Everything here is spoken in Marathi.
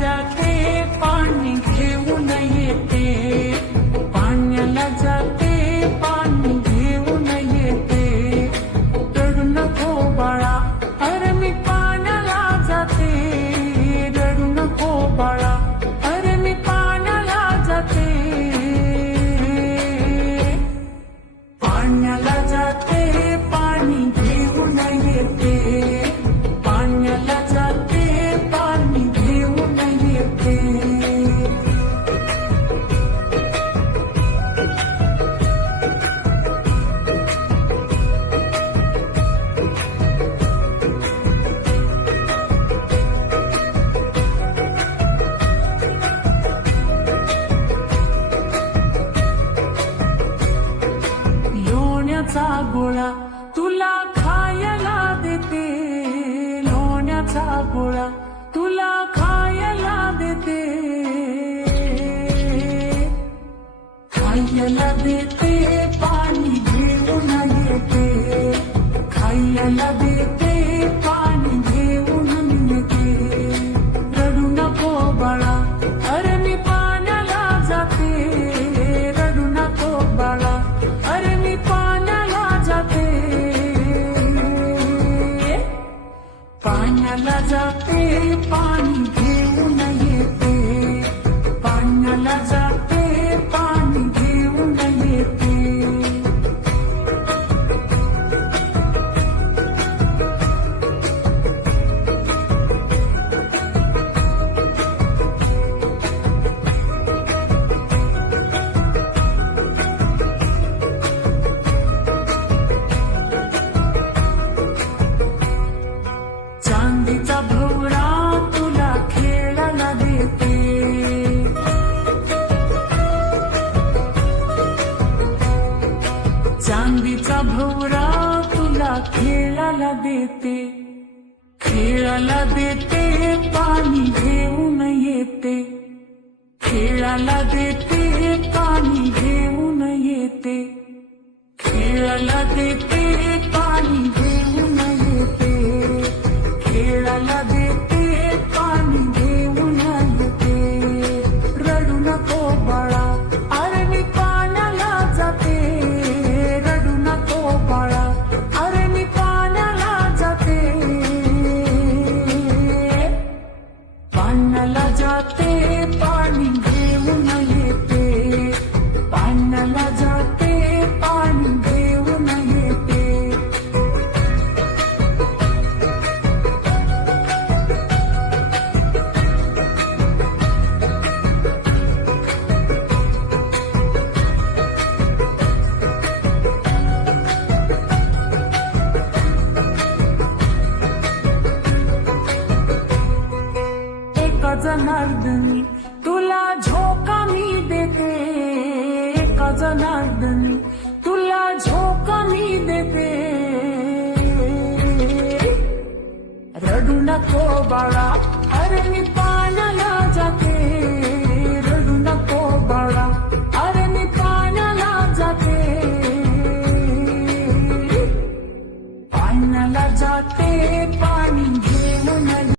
जाते पाणी घेऊन येते, पाण्याला जाते पाणी घेऊन येते. रडू नको बाळा, अरे मी पाण्याला जाते. रडू नको बाळा, अरे मी पाण्याला जाते. पाण्याला जाते पाणी घेऊन येते, पाण्याला जाते पाणी घेऊन येते. लोण्याचा गोळा तुला खायला देते, लोण्याचा गोळा तुला खायला देते. खायला देते पाणी घेऊन येते, खायला देते पाणी घेऊन येते. रडू नको बाळा, अरे मी पाण्याला जाते. रडू नको बाळा, अरे मी पाण्याला जाते. पाण्याला जाते पाणी घेऊन येते, पाण्याला जाते पाणी घेऊन येते. चांदीचा भोवरा तुला खेळायला देते, चांदीचा भोवरा तुला खेळायला देते. खेळायला देते पाणी घेऊन येते, खेळायला देते पाणी घेऊन येते. खेळायला देते पाणी घेऊन येते, खेळायला देते पाणी घेऊन येते. रडू नको बाळा, अरे मी पाण्याला जाते. रडू नको बाळा, अरे मी पाण्याला जाते. पाण्याला जाते पाणी घेऊन येते, पाण्याला जाते पाणी घेऊन येते. एका जनार्दनी तुला झोका मी देते, एका जनार्दनी तुला झोका मी देते. रडू नको बाळा, अरे मी पाण्याला जाते. रडू नको बाळा, अरे मी पाण्याला जाते. पाण्याला जाते